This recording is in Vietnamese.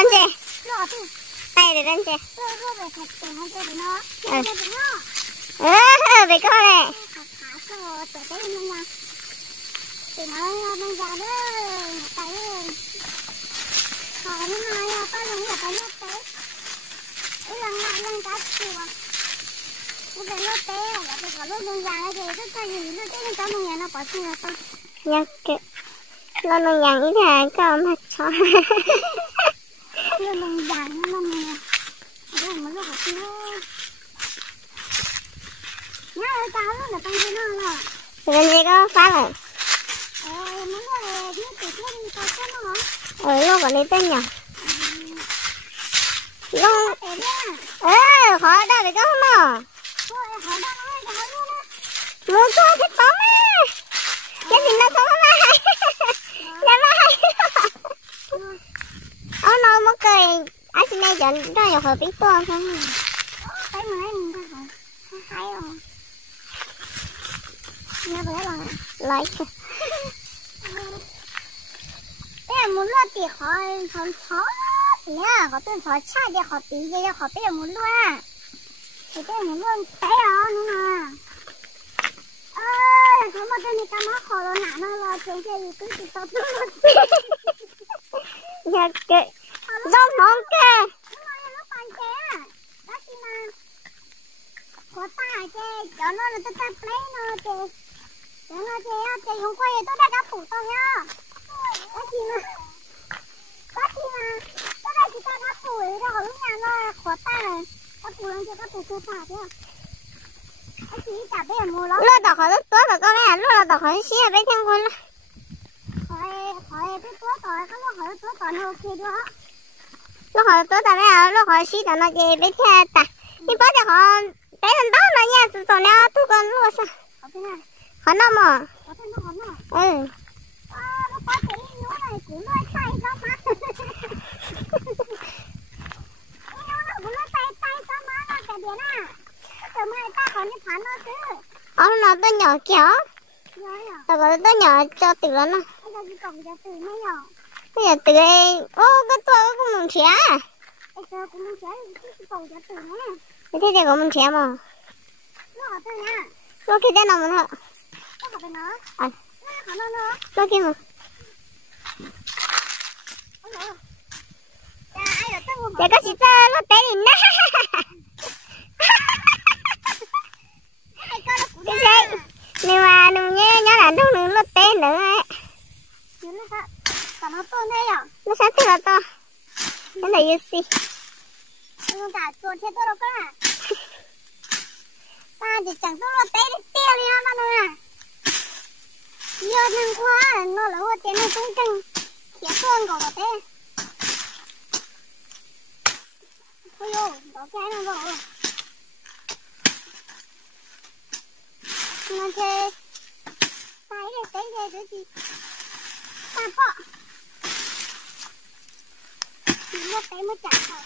đánh chè tay để đánh chè bị co này thì nó đang ra đó tay họ nó hai có lần là phải lót té lần cá chua cái này lót té là cái còn lót đơn giản thì cái tay gì lót té nó cho mình nó bỏ xin là to nhắc cái lót đơn giản ý là có mặt cho lót đơn giản nó mình cái mà lót hạt nó nhá tao nó là tăng cái nó là làm gì có phá rồi muốn là nó tự nhiên có cái nó lúc còn đi tên nhở lúc khỏi đây bị có không à mua cho thích tóm á cái gì nó tóm mà hay làm mà hay nó mất cười anh xin đây chọn ra nhiều khỏi biết to không thấy mà mình có hay không nghe vậy là lấy thế muốn luôn thì họ khó nha họ tên họ cha để họ tí để họ bây giờ muốn luôn thì cái muốn luôn té rồi nữa mà chúng mà tên này cam nó khó nó nản nó là chuyện gì cứ chỉ tao luôn nhà cái rau món kê nó còn chế đó chỉ mà có ta chế cho nó là ta play nó chế cho nó chế không quay tôi đã gặp phụ tao nhá đó chỉ mà cái này chúng ta đã phủ rồi đó, lúc nào nó khó ta rồi, ta phủ lên cho các phủ cơ phạt đấy. Cái gì chả biết là mua lắm. Lúc đó khỏi tốt rồi con mẹ, lúc đó khỏi xí ở bên trong con đó. Khỏi biết tốt rồi, không có khỏi tốt rồi nó ok được. Lúc khỏi tốt rồi mẹ, lúc khỏi xí là nó về bên theo ta. Nhưng bố thì họ cái lần đó là nha, từ tối nay tôi con luôn sao? Có thế này. Khó nó mà. Có thế nó khó nó. Ừ. Nó có thể nó này cũng nói tay đó mà. Nó cũng nói tay đó mà nó cả điện à. Từ mai ta còn như phán nó chứ. Nó tôi nhỏ kéo. Tôi có tôi nhỏ cho từ đó nè. Bây giờ cộng cho từ mấy nhỏ. Bây giờ từ đây, cái tôi cũng muốn trẻ. Bây giờ cũng muốn trẻ thì cộng cho từ nè. Thế thì có muốn trẻ mà. Nó ở từ nha. Nó kia tên nào muốn hả? Nó ở bên nó. Nó nữa. Nó kia mà. Dạ có chị ta nó té đi nè. Cái gì? Nhưng mà đừng nhớ là đâu nữa nó té nữa ấy. Nó nó to thế à? Nó sẽ thật là to. Cái này gì? Nhưng cả chuột thế tôi đâu có à? Ta chỉ chẳng tôi nó té đi tiêu đi mà nữa. Giờ năng quá nó là hoa tiền nó tung trăng. Khía xuân của té. Ôi dồi, đó cái nó rồi. Nó chê. Tay này té ghê chứ gì. Ta bỏ. Nó té mới chặt thôi.